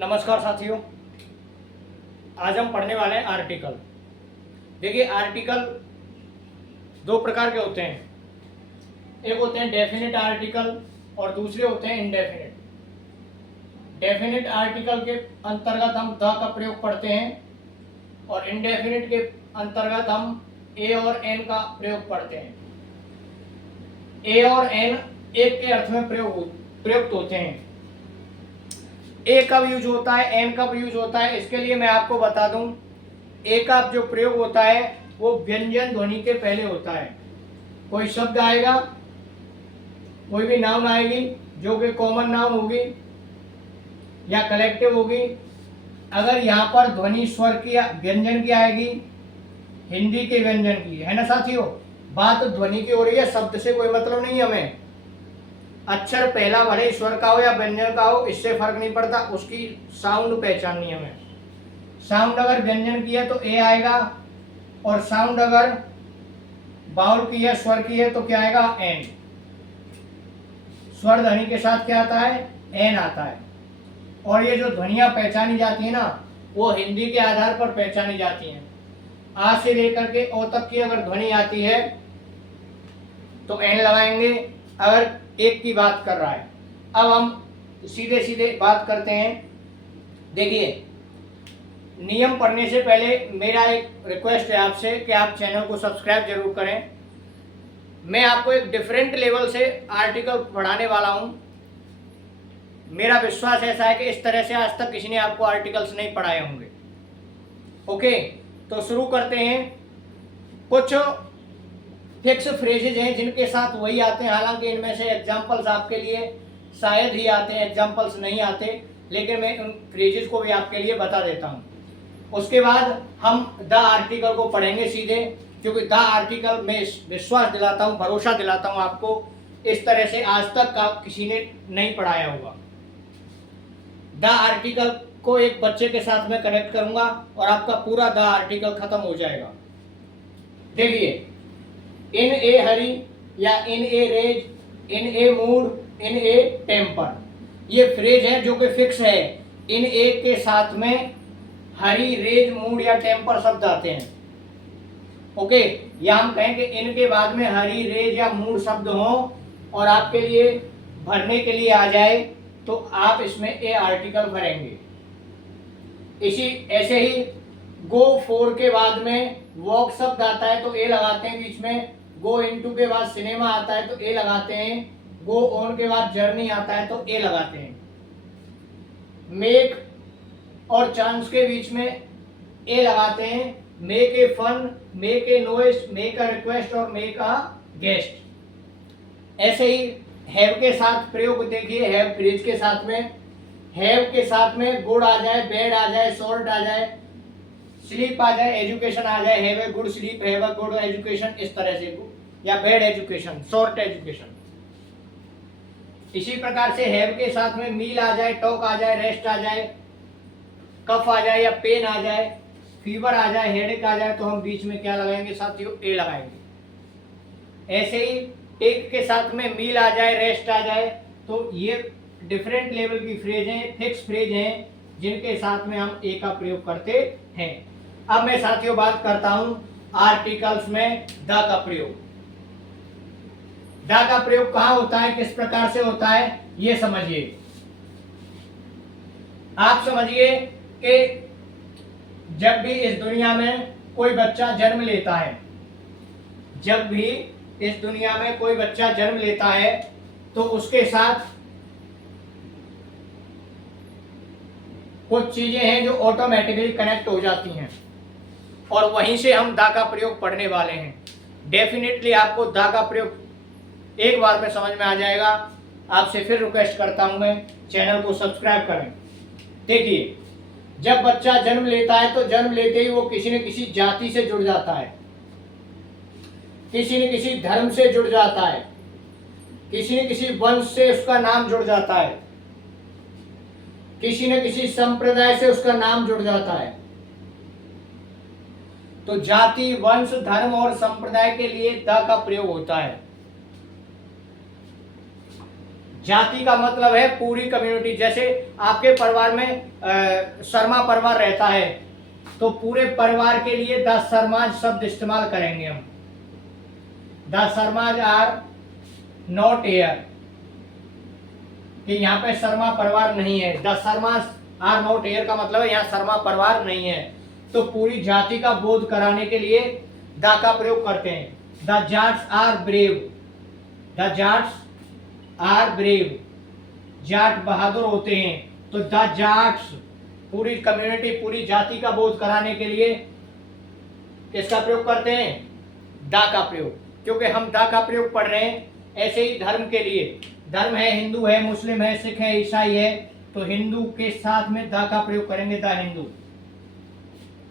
नमस्कार साथियों, आज हम पढ़ने वाले हैं आर्टिकल। देखिए, आर्टिकल दो प्रकार के होते हैं। एक होते हैं डेफिनेट आर्टिकल और दूसरे होते हैं इनडेफिनेट। डेफिनेट आर्टिकल के अंतर्गत हम द का प्रयोग पढ़ते हैं और इनडेफिनेट के अंतर्गत हम ए और एन का प्रयोग पढ़ते हैं। ए और एन एक के अर्थ में प्रयुक्त होते हैं। ए कब यूज होता है, एन कब यूज होता है, इसके लिए मैं आपको बता दूं। ए का जो प्रयोग होता है वो व्यंजन ध्वनि के पहले होता है। कोई शब्द आएगा, कोई भी नाउन आएगी जो कि कॉमन नाउन होगी या कलेक्टिव होगी। अगर यहाँ पर ध्वनि स्वर की या व्यंजन की आएगी, हिंदी के व्यंजन की, है ना साथियों। बात ध्वनि की हो रही है, शब्द से कोई मतलब नहीं हमें। अक्षर पहला भले स्वर का हो या व्यंजन का हो, इससे फर्क नहीं पड़ता, उसकी साउंड पहचाननी हमें। साउंड अगर व्यंजन की है तो ए आएगा और साउंड अगर बाउल की है, स्वर की है, तो क्या आएगा, एन। स्वर ध्वनि के साथ क्या आता है, एन आता है। और ये जो ध्वनियां पहचानी जाती है ना, वो हिंदी के आधार पर पहचानी जाती हैं। आ से लेकर के ओ तक की अगर ध्वनि आती है तो एन लगाएंगे, अगर एक की बात कर रहा है। अब हम सीधे सीधे बात करते हैं। देखिए, नियम पढ़ने से पहले मेरा एक रिक्वेस्ट है आपसे कि आप चैनल को सब्सक्राइब जरूर करें। मैं आपको एक डिफरेंट लेवल से आर्टिकल पढ़ाने वाला हूं। मेरा विश्वास ऐसा है कि इस तरह से आज तक किसी ने आपको आर्टिकल्स नहीं पढ़ाए होंगे। ओके, तो शुरू करते हैं। कुछ फिक्स फ्रेजेज हैं जिनके साथ वही आते हैं, हालांकि इनमें से एग्जांपल्स आपके लिए शायद ही आते हैं, एग्जांपल्स नहीं आते, लेकिन मैं उन फ्रेजेज को भी आपके लिए बता देता हूं। उसके बाद हम द आर्टिकल को पढ़ेंगे सीधे, क्योंकि द आर्टिकल में विश्वास दिलाता हूं, भरोसा दिलाता हूं आपको, इस तरह से आज तक का किसी ने नहीं पढ़ाया होगा। द आर्टिकल को एक बच्चे के साथ में कनेक्ट करूंगा और आपका पूरा द आर्टिकल खत्म हो जाएगा। देखिए, इन ए हरी या इन ए रेज, इन ए मूड, इन ए टेम्पर, ये फ्रेज है जो कि फिक्स है। इन ए के साथ में हरी, रेज, मूड या टेम्पर शब्द आते हैं। ओके, या हम कहें कि इनके बाद में हरी, रेज या मूड शब्द हो और आपके लिए भरने के लिए आ जाए तो आप इसमें ए आर्टिकल भरेंगे। इसी ऐसे ही गो फोर के बाद में वॉक शब्द आता है तो ए लगाते हैं बीच में। गो इनटू के बाद सिनेमा आता है तो ए लगाते हैं। गो ऑन के बाद जर्नी आता है तो ए लगाते हैं। मेक और चांस के बीच में ए लगाते हैं। Make a fun, make a noise, make a request और मेक अ गेस्ट। ऐसे ही हैव के साथ प्रयोग देखिए, हैव फ्रेज के साथ में, हैव के साथ में गुड आ जाए, बैड आ जाए, शॉर्ट आ जाए, स्लीप आ जाए, एजुकेशन आ जाए, have a good sleep, have a good education, इस तरह से, या बैड एजुकेशन, शॉर्ट एजुकेशन। इसी प्रकार से हैव के साथ में मील आ जाए, टॉक आ जाए, रेस्ट आ जाए, कफ आ जाए या पेन आ जाए, फीवर आ जाए, हेडेक आ जाए, तो हम बीच में क्या लगाएंगे साथियों, ए लगाएंगे। ऐसे ही टेक के साथ में मील आ जाए, रेस्ट आ जाए, तो ये डिफरेंट लेवल की फ्रेज हैं, फिक्स फ्रेज हैं, जिनके साथ में हम ए का प्रयोग करते हैं। अब मैं साथियों बात करता हूं आर्टिकल्स में द का प्रयोग। द का प्रयोग कहां होता है, किस प्रकार से होता है, ये समझिए। आप समझिए कि जब भी इस दुनिया में कोई बच्चा जन्म लेता है, जब भी इस दुनिया में कोई बच्चा जन्म लेता है तो उसके साथ कुछ चीजें हैं जो ऑटोमेटिकली कनेक्ट हो जाती हैं और वहीं से हम द का प्रयोग पढ़ने वाले हैं। डेफिनेटली आपको द का प्रयोग एक बार में समझ में आ जाएगा। आपसे फिर रिक्वेस्ट करता हूं मैं, चैनल को सब्सक्राइब करें। देखिए, जब बच्चा जन्म लेता है तो जन्म लेते ही वो किसी न किसी जाति से जुड़ जाता है, किसी न किसी धर्म से जुड़ जाता है, किसी न किसी वंश से उसका नाम जुड़ जाता है, किसी न किसी संप्रदाय से उसका नाम जुड़ जाता है। तो जाति, वंश, धर्म और संप्रदाय के लिए द का प्रयोग होता है। जाति का मतलब है पूरी कम्युनिटी। जैसे आपके परिवार में शर्मा परिवार रहता है तो पूरे परिवार के लिए द शर्माज शब्द इस्तेमाल करेंगे हम। The Sharmas are not here, कि यहाँ पे शर्मा परिवार नहीं है। The Sharmas are not here का मतलब है यहाँ शर्मा परिवार नहीं है। तो पूरी जाति का बोध कराने के लिए द का प्रयोग करते हैं। The Jats are brave, the Jats are brave, Jat बहादुर होते हैं। तो द जाट्स पूरी कम्युनिटी, पूरी जाति का बोध कराने के लिए किसका प्रयोग करते हैं? द का प्रयोग। क्योंकि हम द का प्रयोग पढ़ रहे हैं। ऐसे ही धर्म के लिए, धर्म है हिंदू है, मुस्लिम है, सिख है, ईसाई है, तो हिंदू के साथ में द का प्रयोग करेंगे, द हिंदू।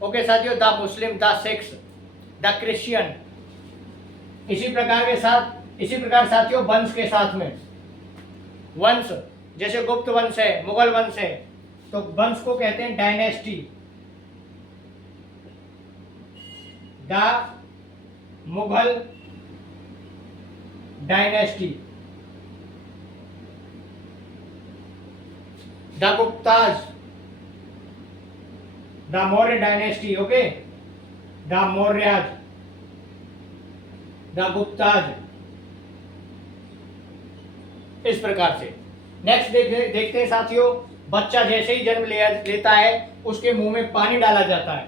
ओके साथियों, the Muslim, the Sikhs, the Christian. इसी प्रकार साथियों वंश के साथ में, वंश जैसे गुप्त वंश है, मुगल वंश है, तो वंश को कहते हैं dynasty. The Mughal dynasty, the Gupta's, the Maurya dynasty. Okay, the Mauryas, the Gupta's, इस प्रकार से। नेक्स्ट देखते हैं साथियों, बच्चा जैसे ही जन्म लेता है उसके मुंह में पानी डाला जाता है।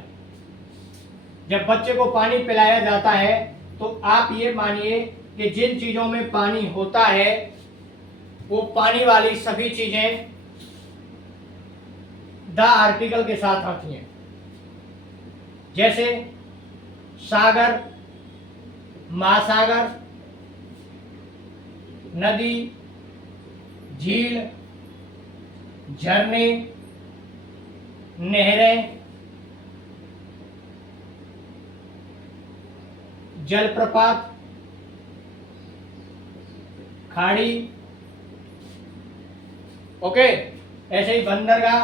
जब बच्चे को पानी पिलाया जाता है तो आप ये मानिए कि जिन चीजों में पानी होता है वो पानी वाली सभी चीजें द आर्टिकल के साथ आती हैं। जैसे सागर, महासागर, नदी, झील, झरने, नहरें, जलप्रपात, खाड़ी। ओके, ऐसे ही बंदरगाह,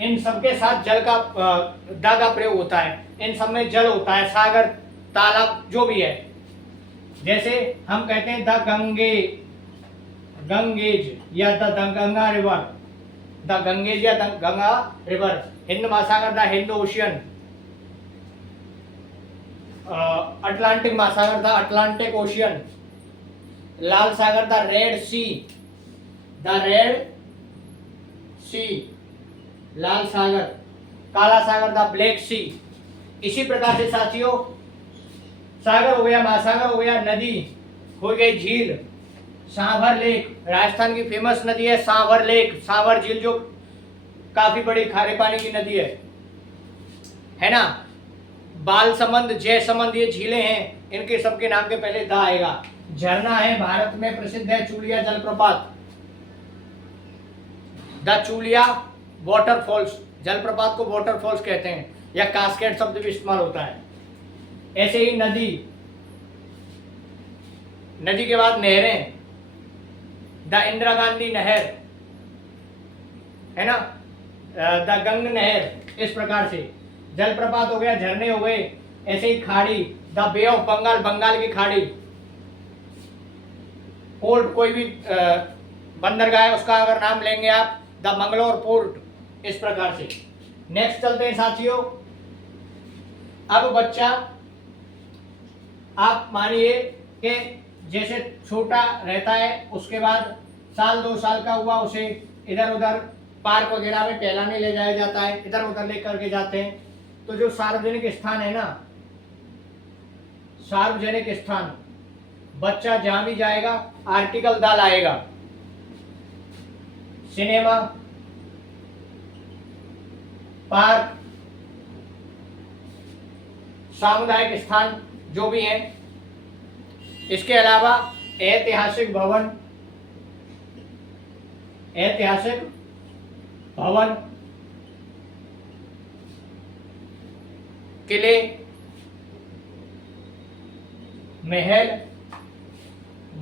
इन सब के साथ जल का द का प्रयोग होता है। इन सब में जल होता है, सागर, तालाब, जो भी है। जैसे हम कहते हैं द गंगेज या the Ganga river, the Ganges या the Ganga river. Hind Mahasagar, the Hind ocean. Atlantic महासागर, द अटलांटिक ओशियन। लाल सागर, the red sea, the red sea, लाल सागर। काला सागर, द ब्लैक सी। इसी प्रकार से साथियों, सागर हो गया, महासागर हो गया, नदी हो गई, झील, सांभर लेक, राजस्थान की फेमस नदी है सांभर लेक, सांभर झील, जो काफी बड़ी खारे पानी की नदी है ना। बालसमंद, जयसमंद, ये झीलें हैं, इनके सबके नाम के पहले द आएगा। झरना है, भारत में प्रसिद्ध है चूलिया जलप्रपात, द चूलिया वाटरफॉल्स। जलप्रपात को वाटरफॉल्स कहते हैं, या कास्केड शब्द भी इस्तेमाल होता है। ऐसे ही नदी, नदी के बाद नहरें, द इंदिरा गांधी नहर, है ना, द गंग नहर। इस प्रकार से जलप्रपात हो गया, झरने हो गए। ऐसे ही खाड़ी, the bay of Bengal, Bengal की खाड़ी। पोर्ट, कोई भी बंदरगाह है उसका अगर नाम लेंगे आप, द मंगलोर पोर्ट। इस प्रकार से नेक्स्ट चलते हैं साथियों। अब बच्चा, आप मानिए कि जैसे छोटा रहता है, उसके बाद साल 2 साल का हुआ, उसे इधर उधर पार्क वगैरह में टहलाने ले जाया जाता है, इधर उधर लेकर के जाते हैं। तो जो सार्वजनिक स्थान है ना, सार्वजनिक स्थान, बच्चा जहां भी जाएगा आर्टिकल द लाएगा। सिनेमा, पार्क, सामुदायिक स्थान, जो भी है। इसके अलावा ऐतिहासिक भवन, ऐतिहासिक भवन, किले, महल,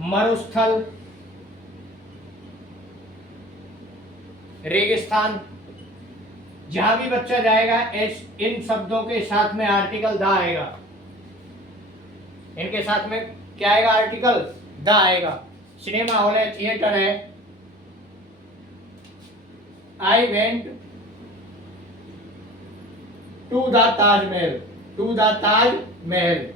मरुस्थल, रेगिस्तान। जहां भी बच्चा जाएगा इन शब्दों के साथ में आर्टिकल द आएगा। इनके साथ में क्या आएगा आर्टिकल द आएगा। सिनेमा हॉल है, थिएटर है। I went to the Taj Mahal, to the Taj Mahal.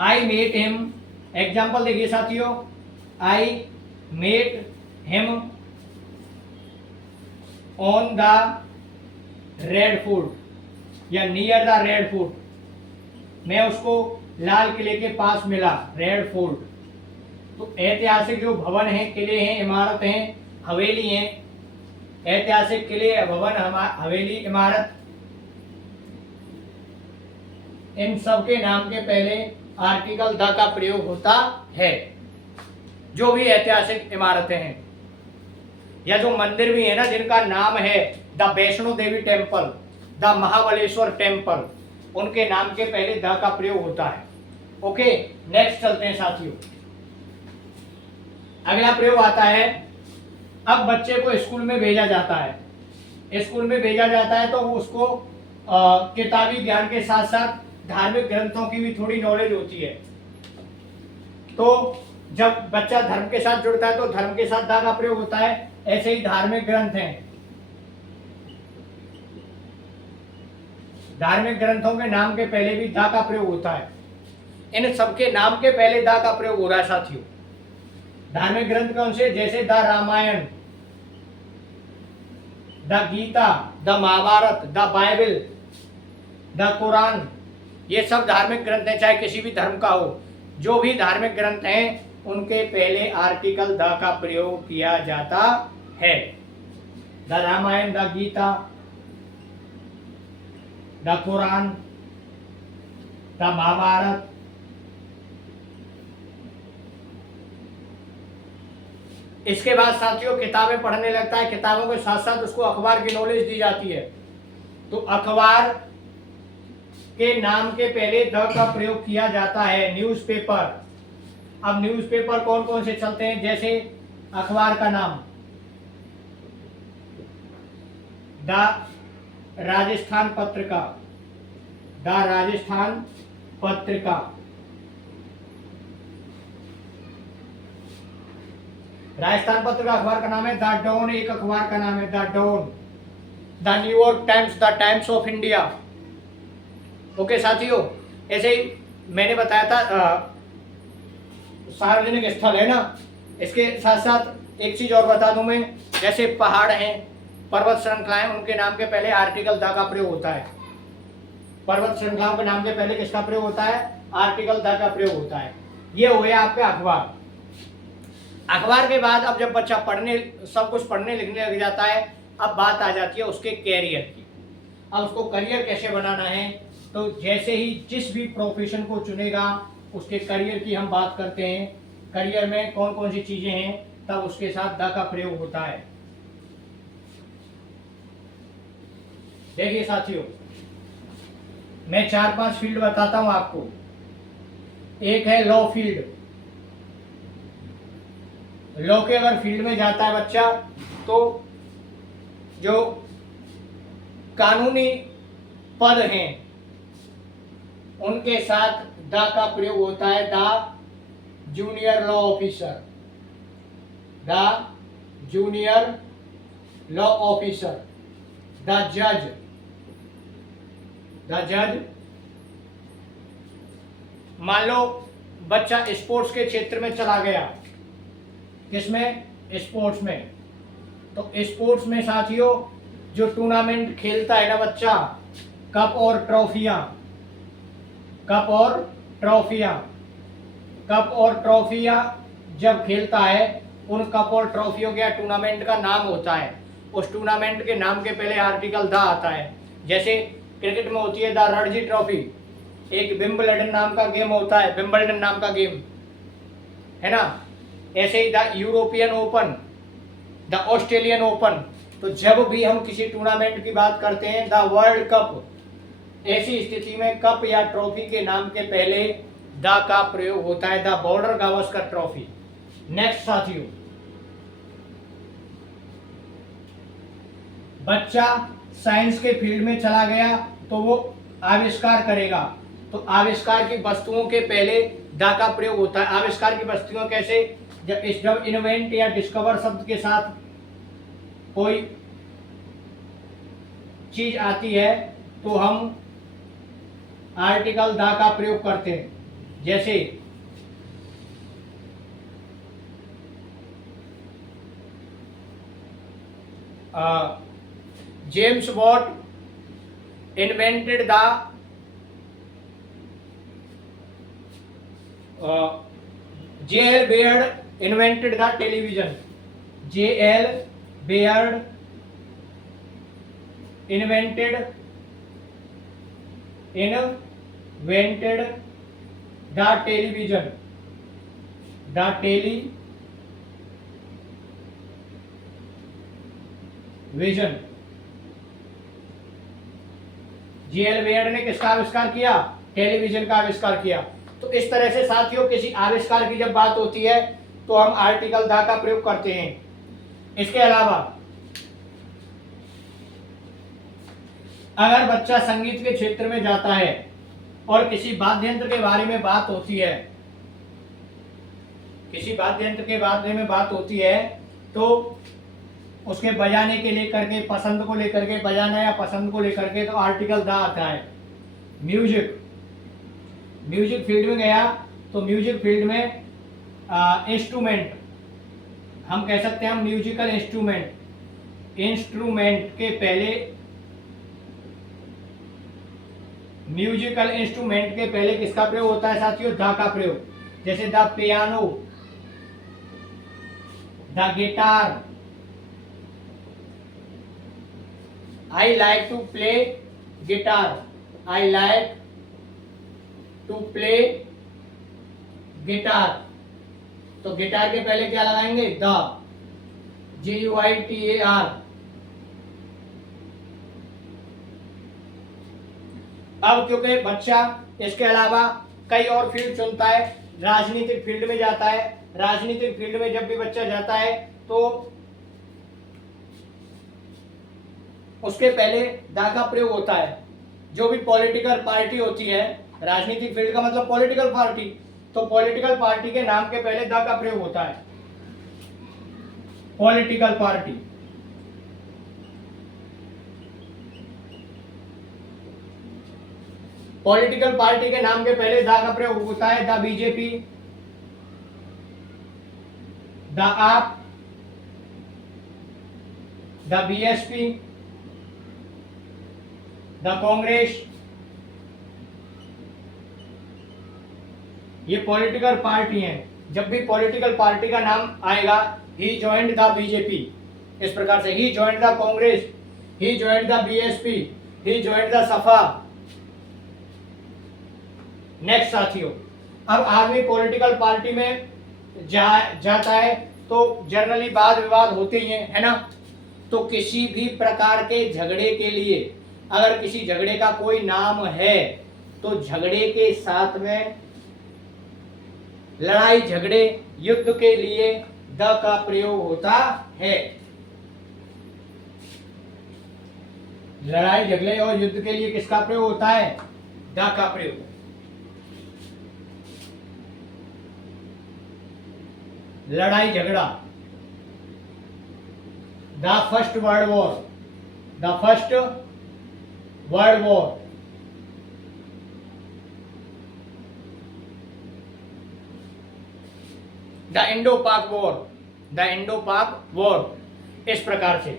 I met him, example देखिए साथियों, I met him on the red fort या नियर द रेड फोर्ट, मैं उसको लाल किले के पास मिला, रेड फोर्ट। तो ऐतिहासिक जो भवन हैं, किले हैं, इमारत हैं, हवेली हैं, ऐतिहासिक किले, भवन, हवेली, इमारत, इन सब के नाम के पहले आर्टिकल द का प्रयोग होता है। जो भी ऐतिहासिक इमारतें हैं या जो मंदिर भी है ना जिनका नाम है the Vaishno Devi temple, the Mahabaleshwar temple, उनके नाम के पहले द का प्रयोग होता है। ओके, नेक्स्ट चलते हैं साथियों। अगला प्रयोग आता है, अब बच्चे को स्कूल में भेजा जाता है। स्कूल में भेजा जाता है तो उसको किताबी ज्ञान के साथ साथ धार्मिक ग्रंथों की भी थोड़ी नॉलेज होती है। तो जब बच्चा धर्म के साथ जुड़ता है तो धर्म के साथ दा का प्रयोग होता है। ऐसे ही धार्मिक ग्रंथ हैं, धार्मिक ग्रंथों के नाम के पहले भी दा का प्रयोग होता है। इन सबके नाम के पहले दा का प्रयोग हो रहा है साथियों। धार्मिक ग्रंथ कौन से? जैसे the Ramayana, the Gita, the Mahabharata, the Bible, the Quran, ये सब धार्मिक ग्रंथ हैं, चाहे किसी भी धर्म का हो। जो भी धार्मिक ग्रंथ हैं उनके पहले आर्टिकल द का प्रयोग किया जाता है। The Ramayana, the Gita, the Quran, the Mahabharata, इसके बाद साथियों किताबें पढ़ने लगता है। किताबों के साथ साथ उसको अखबार की नॉलेज दी जाती है। तो अखबार के नाम के पहले द का प्रयोग किया जाता है। न्यूज़पेपर, अब न्यूज़पेपर कौन कौन से चलते हैं? जैसे अखबार का नाम द राजस्थान पत्रिका, द राजस्थान पत्रिका, राजस्थान पत्रिका अखबार का नाम है। द डॉन एक अखबार का नाम है, the Dawn. The New York Times, the Times of India. Okay साथियों, ऐसे ही मैंने बताया था सार्वजनिक स्थल है ना, इसके साथ साथ एक चीज और बता दूं मैं, जैसे पहाड़ हैं, पर्वत श्रृंखलाएं, उनके नाम के पहले आर्टिकल द का प्रयोग होता है। पर्वत श्रृंखलाओं के नाम के पहले किसका प्रयोग होता है? आर्टिकल द का प्रयोग होता है। ये हो गया आपका अखबार। अखबार के बाद अब जब बच्चा पढ़ने, सब कुछ पढ़ने लिखने लग जाता है, अब बात आ जाती है उसके कैरियर की। अब उसको करियर कैसे बनाना है, तो जैसे ही जिस भी प्रोफेशन को चुनेगा उसके करियर की हम बात करते हैं। करियर में कौन कौन सी चीजें हैं, तब उसके साथ द का प्रयोग होता है। देखिए साथियों, मैं 4-5 फील्ड बताता हूं आपको। एक है लॉ फील्ड। लॉ के अगर फील्ड में जाता है बच्चा तो जो कानूनी पद हैं उनके साथ द का प्रयोग होता है। The junior law officer, the junior law officer, the जज, द जज। मान लो बच्चा स्पोर्ट्स के क्षेत्र में चला गया, किसमें? स्पोर्ट्स में। तो स्पोर्ट्स में साथियों जो टूर्नामेंट खेलता है ना बच्चा, कप और ट्रॉफियां, कप और ट्रॉफियां, कप और ट्रॉफियां जब खेलता है, उन कप और ट्रॉफियों के टूर्नामेंट का नाम होता है। उस टूर्नामेंट के नाम के पहले आर्टिकल द आता है। जैसे क्रिकेट में होती है द रणजी ट्रॉफी, एक विंबलडन नाम का गेम होता है, विंबलडन नाम का गेम है ना। ऐसे ही the European Open, the Australian Open. तो जब भी हम किसी टूर्नामेंट की बात करते हैं, द वर्ल्ड कप, ऐसी स्थिति में कप या ट्रॉफी के नाम के पहले द का प्रयोग होता है। The border Gavaskar trophy. Next साथियों, बच्चा साइंस के फील्ड में चला गया, तो वो आविष्कार करेगा। तो आविष्कार की वस्तुओं के पहले दा का प्रयोग होता है। आविष्कार की वस्तुओं कैसे, जब इन्वेंट या डिस्कवर शब्द के साथ कोई चीज आती है तो हम आर्टिकल दा का प्रयोग करते हैं। जैसे James Watt invented the J.L. Baird invented the television. J.L. Baird invented the television. The television. J.L. Baird ने किसका आविष्कार किया? टेलीविजन का आविष्कार किया। तो इस तरह से साथियों किसी आविष्कार की जब बात होती है तो हम आर्टिकल दा का प्रयोग करते हैं। इसके अलावा अगर बच्चा संगीत के क्षेत्र में जाता है और किसी वाद्य यंत्र के बारे में बात होती है, किसी वाद्य यंत्र के बारे में बात होती है तो उसके बजाने के लेकर के, पसंद को लेकर के, बजाना या पसंद को लेकर के, तो आर्टिकल दा आता है। म्यूजिक फील्ड में गया तो म्यूजिक फील्ड में इंस्ट्रूमेंट, हम कह सकते हैं म्यूजिकल इंस्ट्रूमेंट के पहले, म्यूजिकल इंस्ट्रूमेंट के पहले किसका प्रयोग होता है साथियों? दा का प्रयोग। जैसे the piano, the guitar. I like to play guitar. I like to play guitar. तो गिटार के पहले क्या लगाएंगे? The, GUITAR। अब क्योंकि बच्चा इसके अलावा कई और फील्ड चुनता है, राजनीतिक फील्ड में जाता है, राजनीतिक फील्ड में जब भी बच्चा जाता है तो उसके पहले दा का प्रयोग होता है। जो भी पॉलिटिकल पार्टी होती है, राजनीतिक फील्ड का मतलब पॉलिटिकल पार्टी, तो पॉलिटिकल पार्टी के नाम के पहले दा का प्रयोग होता है। पॉलिटिकल पार्टी, पॉलिटिकल पार्टी के नाम के पहले दा का प्रयोग होता है। द बीजेपी, द आप, द BSP, द कांग्रेस। ये पॉलिटिकल पार्टी हैं। जब भी पॉलिटिकल पार्टी का नाम आएगा, ही ज्वाइंड द बीजेपी, इस प्रकार से he joined the Congress, he joined the BSP, he joined the Sapa. Next साथियों, अब आदमी पॉलिटिकल पार्टी में जाता है तो जनरली वाद विवाद होते ही हैं, है ना। तो किसी भी प्रकार के झगड़े के लिए अगर किसी झगड़े का कोई नाम है तो झगड़े के साथ में, लड़ाई झगड़े युद्ध के लिए द का प्रयोग होता है। लड़ाई झगड़े और युद्ध के लिए किसका प्रयोग होता है? द का प्रयोग। लड़ाई झगड़ा, the first world war, the first world war. The Indo पाक वॉर, द इंडो पाक वॉर। इस प्रकार से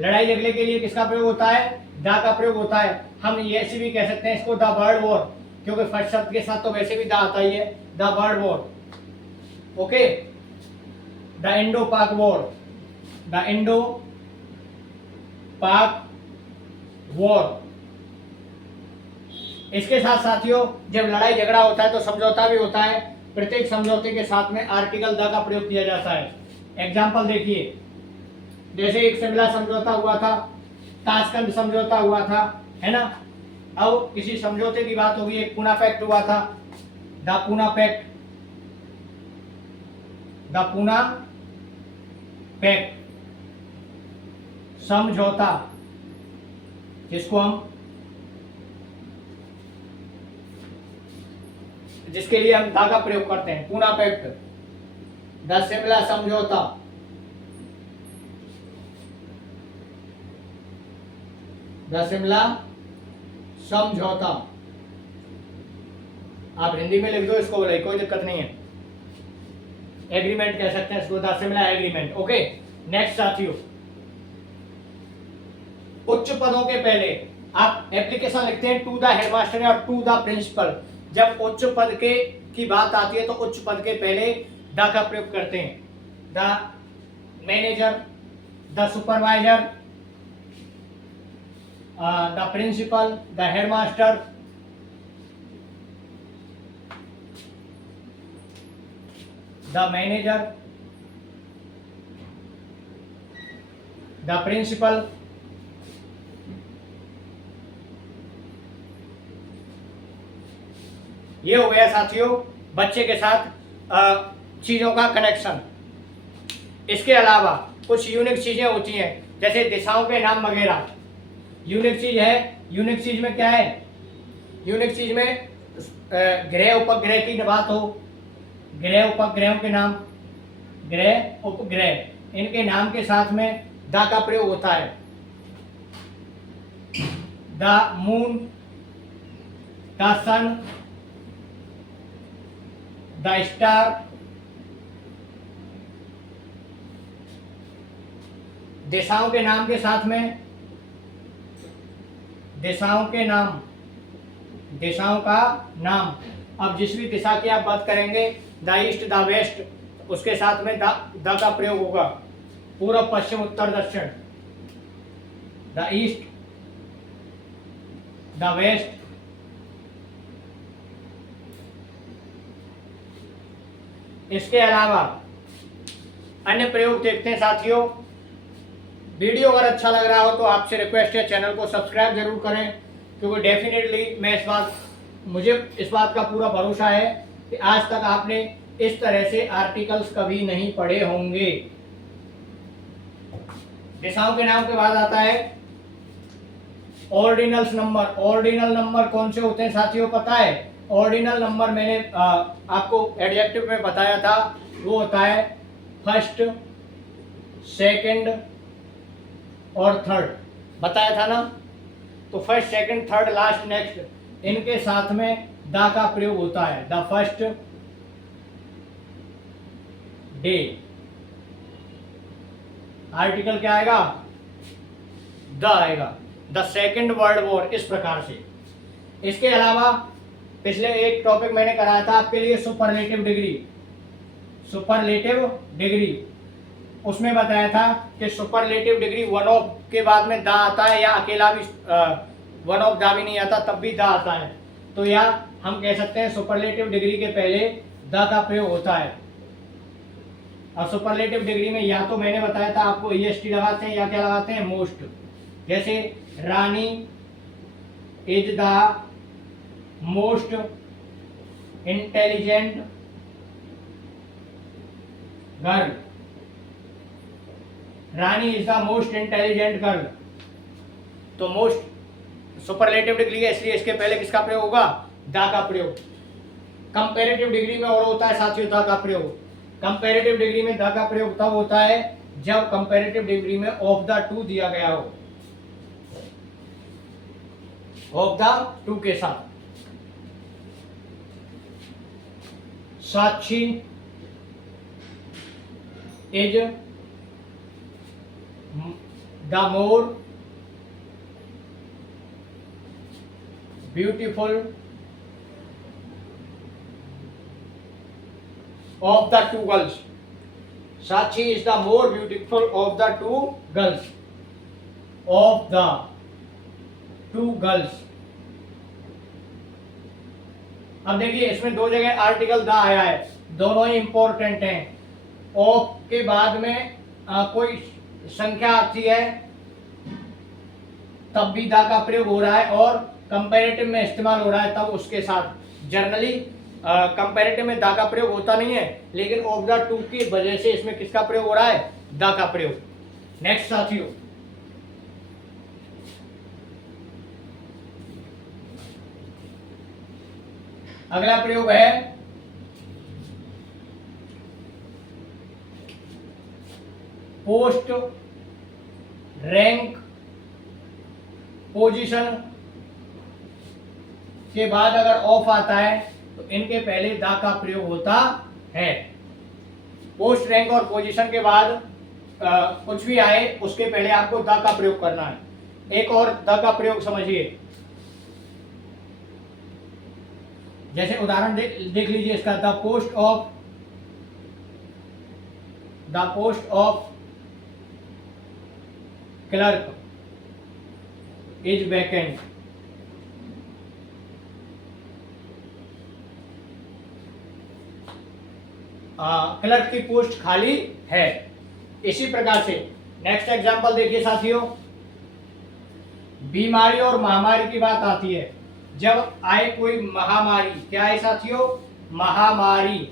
लड़ाई झगड़े के लिए किसका प्रयोग होता है? दा का प्रयोग होता है। हम ऐसे भी कह सकते हैं इसको द वर्ल्ड वॉर, क्योंकि फर्स्ट शब्द के साथ तो वैसे भी दा आता ही है, the world war. Okay, the Indo पाक वॉर, द इंडो पाक वॉर। इसके साथ साथियों जब लड़ाई झगड़ा होता है तो समझौता भी होता है। प्रत्येक समझौते के साथ में आर्टिकल द का प्रयोग किया जाता है। एग्जाम्पल देखिए, जैसे एक शिमला समझौता हुआ था, ताशकंद समझौता हुआ था, है ना। अब किसी समझौते की बात होगी, एक पूना पैक्ट हुआ था, the Poona pact, the Poona pact समझौता, जिसको हम जिसके लिए हम दा का प्रयोग करते हैं, पूना पैक्ट, द शिमला समझौता, द शिमला समझौता। आप हिंदी में लिख दो इसको, बोले कोई दिक्कत नहीं है, एग्रीमेंट कह सकते हैं इसको, the Shimla agreement. Okay, next साथियों, उच्च पदों के पहले आप एप्लीकेशन लिखते हैं टू द हेडमास्टर या टू द प्रिंसिपल। जब उच्च पद के की बात आती है तो उच्च पद के पहले द का प्रयोग करते हैं। The manager, the supervisor, the principal, the headmaster, the manager, the principal, ये हो गया साथियों बच्चे के साथ चीजों का कनेक्शन। इसके अलावा कुछ यूनिक चीजें होती हैं, जैसे दिशाओं के नाम वगैरह। यूनिक चीज है, यूनिक चीज में क्या है, यूनिक चीज में ग्रह उपग्रह की बात हो, ग्रह उपग्रहों के नाम, ग्रह उपग्रह, इनके नाम के साथ में द का प्रयोग होता है। The moon, the sun, the star. दिशाओं के नाम के साथ में, दिशाओं के नाम, दिशाओं का नाम। अब जिस भी दिशा की आप बात करेंगे, द ईस्ट, द वेस्ट, उसके साथ में द का प्रयोग होगा। पूर्व, पश्चिम, उत्तर, दक्षिण, द ईस्ट, द वेस्ट, इसके अलावा अन्य प्रयोग देखते हैं साथियों। वीडियो अगर अच्छा लग रहा हो तो आपसे रिक्वेस्ट है चैनल को सब्सक्राइब जरूर करें, क्योंकि डेफिनेटली मुझे इस बात का पूरा भरोसा है कि आज तक आपने इस तरह से आर्टिकल्स कभी नहीं पढ़े होंगे। दिशाओं के नाम के बाद आता है ऑर्डिनल्स नंबर। ऑर्डिनल नंबर कौन से होते हैं साथियों पता है? ऑर्डिनल नंबर मैंने आपको एडजेक्टिव में बताया था, वो होता है फर्स्ट, सेकंड और थर्ड, बताया था ना। तो first, second, third, last, next, इनके साथ में द का प्रयोग होता है। द फर्स्ट डे, आर्टिकल क्या आएगा? द आएगा। द सेकंड वर्ल्ड वॉर, इस प्रकार से। इसके अलावा पिछले एक टॉपिक मैंने कराया था आपके लिए, सुपरलेटिव डिग्री। सुपरलेटिव डिग्री, उसमें बताया था कि सुपरलेटिव डिग्री वन ऑफ के बाद में द आता है, या अकेला भी वन ऑफ द भी नहीं आता तब भी द आता है। तो या हम कह सकते हैं सुपरलेटिव डिग्री के पहले द का प्रयोग होता है। और सुपरलेटिव डिग्री में या तो मैंने बताया था आपको EST लगाते हैं, या क्या लगाते हैं? मोस्ट। जैसे Rani is the most intelligent girl, Rani is the most intelligent girl. तो मोस्ट सुपरलेटिव डिग्री है, इसलिए इसके पहले किसका प्रयोग होगा? द का प्रयोग। कंपैरेटिव डिग्री में और होता है साथियों द का प्रयोग। कंपैरेटिव डिग्री में द का प्रयोग तब होता है जब कंपैरेटिव डिग्री में ऑफ द टू दिया गया हो, ऑफ द टू के साथ। Sakshi is the more beautiful of the two girls. Sakshi is the more beautiful of the two girls, of the two girls. अब देखिए इसमें दो जगह आर्टिकल द आया है, दोनों ही इंपॉर्टेंट हैं। ऑफ के बाद में कोई संख्या आती है तब भी द का प्रयोग हो रहा है, और कंपैरेटिव में इस्तेमाल हो रहा है तब उसके साथ। जनरली कंपैरेटिव में द का प्रयोग होता नहीं है, लेकिन ऑफ द टू की वजह से इसमें किसका प्रयोग हो रहा है? द का प्रयोग। नेक्स्ट साथियों, अगला प्रयोग है पोस्ट रैंक पोजीशन के बाद अगर ऑफ आता है तो इनके पहले द का प्रयोग होता है। पोस्ट रैंक और पोजीशन के बाद कुछ भी आए उसके पहले आपको द का प्रयोग करना है। एक और द का प्रयोग समझिए, जैसे उदाहरण देख लीजिए इसका, the post of clerk is vacant. Clerk की पोस्ट खाली है। इसी प्रकार से नेक्स्ट एग्जांपल देखिए साथियों, बीमारी और महामारी की बात आती है। जब आए कोई महामारी, क्या है साथियों? महामारी।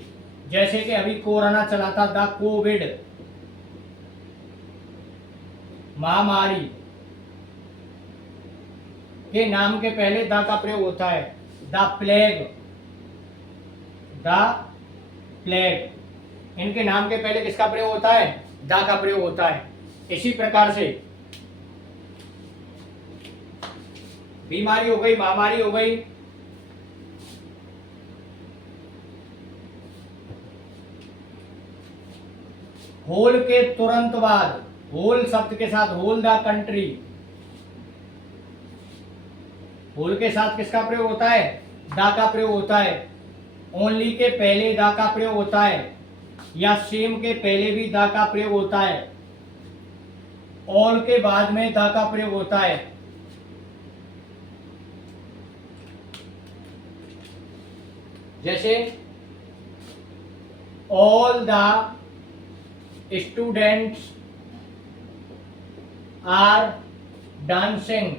जैसे कि अभी कोरोना चला था, द कोविड महामारी के नाम के पहले द का प्रयोग होता है। द प्लेग इनके नाम के पहले किसका प्रयोग होता है? द का प्रयोग होता है। इसी प्रकार से बीमारी हो गई, महामारी हो गई, होल के तुरंत बाद, होल शब्द के साथ होल द कंट्री, होल के साथ किसका प्रयोग होता है? द का प्रयोग होता है। ओनली के पहले द का प्रयोग होता है, या सेम के पहले भी द का प्रयोग होता है। ऑल के बाद में द का प्रयोग होता है। जैसे all the students are dancing,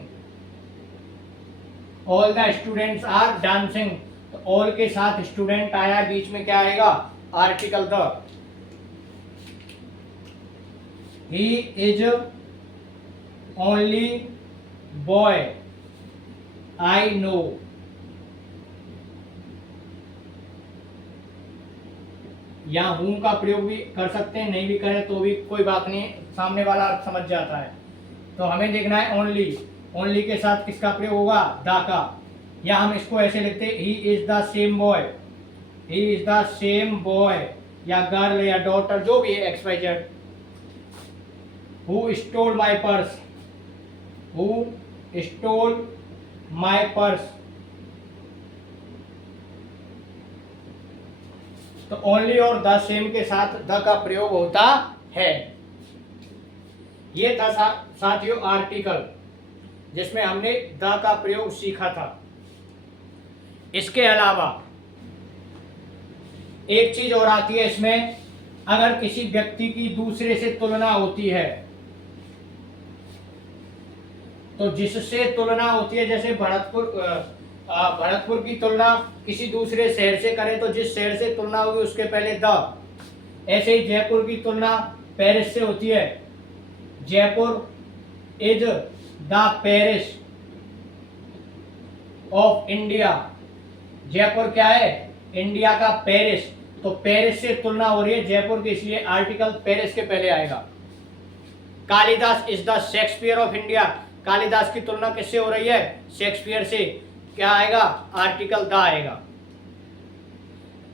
all the students are dancing, तो ऑल के साथ स्टूडेंट आया, बीच में क्या आएगा? Article the. He is only boy I know, या हूं का प्रयोग भी कर सकते हैं, नहीं भी करें तो भी कोई बात नहीं, सामने वाला समझ जाता है। तो हमें देखना है ओनली, ओनली के साथ किसका प्रयोग होगा? द का। या हम इसको ऐसे लिखते हैं, he is the same boy, he is the same boy, या गर्ल या डॉटर जो भी है, X Y Z, who stole my purse, who stole my purse. तो ओनली और द सेम के साथ द का प्रयोग होता है। ये था साथियों आर्टिकल, जिसमें हमने द का प्रयोग सीखा था। इसके अलावा एक चीज और आती है इसमें, अगर किसी व्यक्ति की दूसरे से तुलना होती है, तो जिससे तुलना होती है, जैसे भरतपुर की तुलना किसी दूसरे शहर से करें तो जिस शहर से तुलना होगी उसके पहले द। ऐसे ही जयपुर की तुलना पेरिस से होती है, Jaipur is the Paris of India, Jaipur क्या है? इंडिया का पेरिस। तो पेरिस से तुलना हो रही है जयपुर की, इसलिए आर्टिकल पेरिस के पहले आएगा। Kalidas is the Shakespeare of India, Kalidas की तुलना किससे हो रही है? शेक्सपियर से, क्या आएगा? आर्टिकल द आएगा।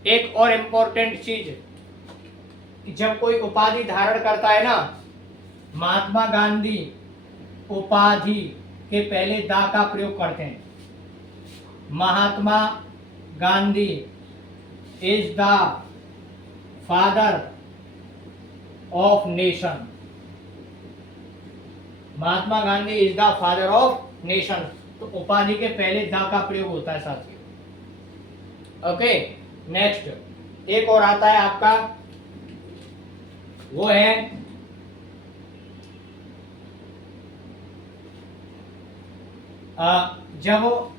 एक और इंपॉर्टेंट चीज, जब कोई उपाधि धारण करता है ना, महात्मा गांधी उपाधि के पहले द का प्रयोग करते हैं। Mahatma Gandhi is the father of nation, Mahatma Gandhi is the father of nation, तो उपाधि के पहले द का प्रयोग होता है साथियों। ओके, नेक्स्ट एक और आता है आपका, वो है जब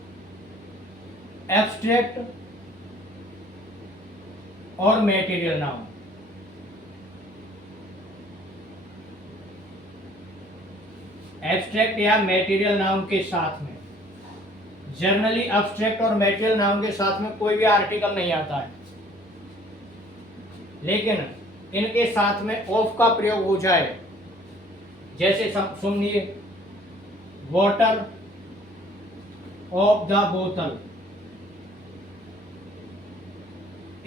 एब्स्ट्रैक्ट और मेटीरियल नाउन, एब्स्ट्रैक्ट या मेटीरियल नाउन के साथ में जनरली अब्स्ट्रैक्ट और मटेरियल नाउन के साथ में कोई भी आर्टिकल नहीं आता है, लेकिन इनके साथ में ऑफ का प्रयोग हो जाए, जैसे सुनिए, वाटर ऑफ द बोतल,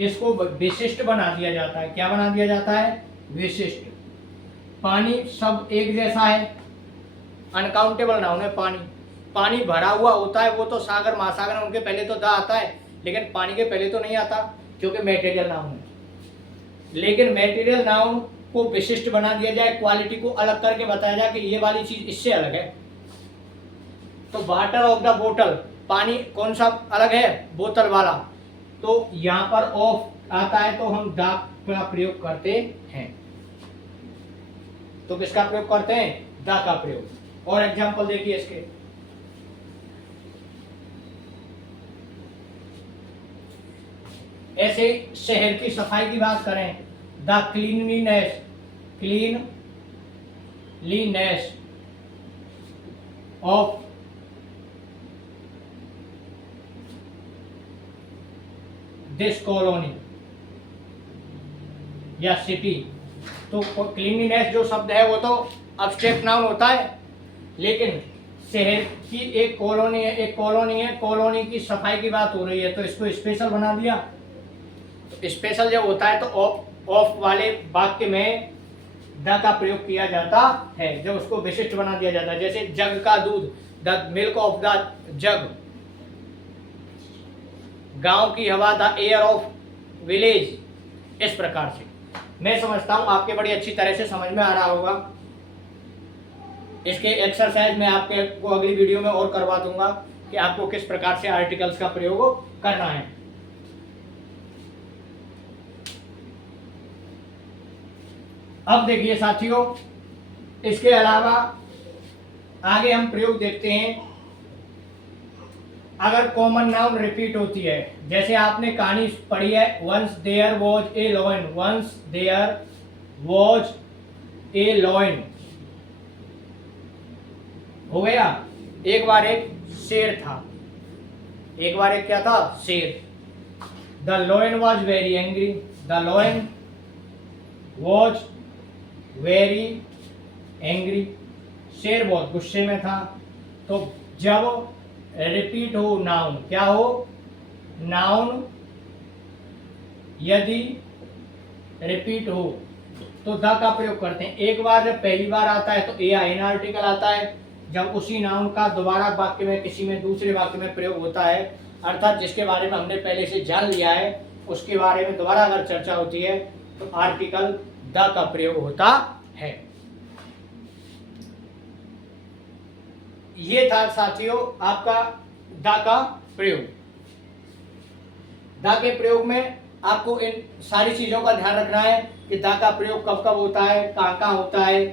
इसको विशिष्ट बना दिया जाता है। क्या बना दिया जाता है? विशिष्ट। पानी सब एक जैसा है, अनकाउंटेबल नाउन है पानी। पानी भरा हुआ होता है, वो तो सागर महासागर है, उनके पहले तो द आता है, लेकिन पानी के पहले तो नहीं आता, क्योंकि मटेरियल नाउन है। लेकिन मटेरियल नाउन को विशिष्ट बना दिया जाए, क्वालिटी को अलग करके बताया जाए कि ये वाली चीज इससे अलग है। तो वाटर ऑफ द बोतल, पानी कौन सा अलग है? बोतल वाला। तो यहाँ पर ऑफ आता है तो हम द का प्रयोग करते हैं। तो किसका प्रयोग करते हैं? द का प्रयोग। और एग्जांपल देखिए इसके, ऐसे शहर की सफाई की बात करें, the cleanliness, cleanliness of this colony या सिटी। तो क्लीनलीनेस जो शब्द है वो तो अब्स्ट्रैक्ट नाउन होता है, लेकिन शहर की एक कॉलोनी है, कॉलोनी की सफाई की बात हो रही है, तो इसको स्पेशल बना दिया। तो स्पेशल जब होता है तो ऑफ वाले वाक्य में द का प्रयोग किया जाता है, जब उसको विशिष्ट बना दिया जाता है। जैसे जग का दूध, द मिल्क ऑफ द जग। गांव की हवा, द एयर ऑफ विलेज। इस प्रकार से मैं समझता हूं आपके बड़ी अच्छी तरह से समझ में आ रहा होगा। इसके एक्सरसाइज मैं आपके को अगली वीडियो में और करवा दूंगा कि आपको किस प्रकार से आर्टिकल्स का प्रयोग करना है। अब देखिए साथियों, इसके अलावा आगे हम प्रयोग देखते हैं। अगर कॉमन नाउन रिपीट होती है, जैसे आपने कहानी पढ़ी है, once there was a lion, once there was a lion, हो गया। एक बार एक शेर था, एक बार एक क्या था? शेर। The lion was very angry, the lion was very angry, शेर बहुत गुस्से में था। तो जब रिपीट हो नाउन, क्या हो? नाउन यदि रिपीट हो तो द का प्रयोग करते हैं। एक बार जब पहली बार आता है तो ए आई एन आर्टिकल आता है। जब उसी नाउन का दोबारा वाक्य में, किसी में दूसरे वाक्य में प्रयोग होता है, अर्थात जिसके बारे में हमने पहले से जान लिया है उसके बारे में दोबारा अगर चर्चा होती है तो आर्टिकल द का प्रयोग होता है। ये था साथियों आपका द का प्रयोग। द के प्रयोग में आपको इन सारी चीजों का ध्यान रखना है कि द का प्रयोग कब कब होता है, कहाँ कहाँ होता है।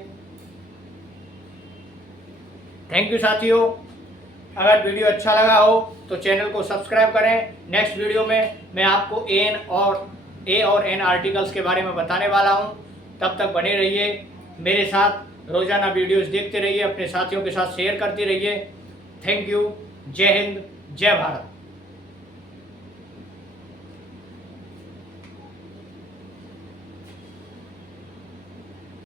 थैंक यू साथियों। अगर वीडियो अच्छा लगा हो तो चैनल को सब्सक्राइब करें। नेक्स्ट वीडियो में मैं आपको ए और एन आर्टिकल्स के बारे में बताने वाला हूं। तब तक बने रहिए मेरे साथ, रोजाना वीडियोस देखते रहिए, अपने साथियों के साथ शेयर करते रहिए। Thank you. जय हिंद, जय भारत।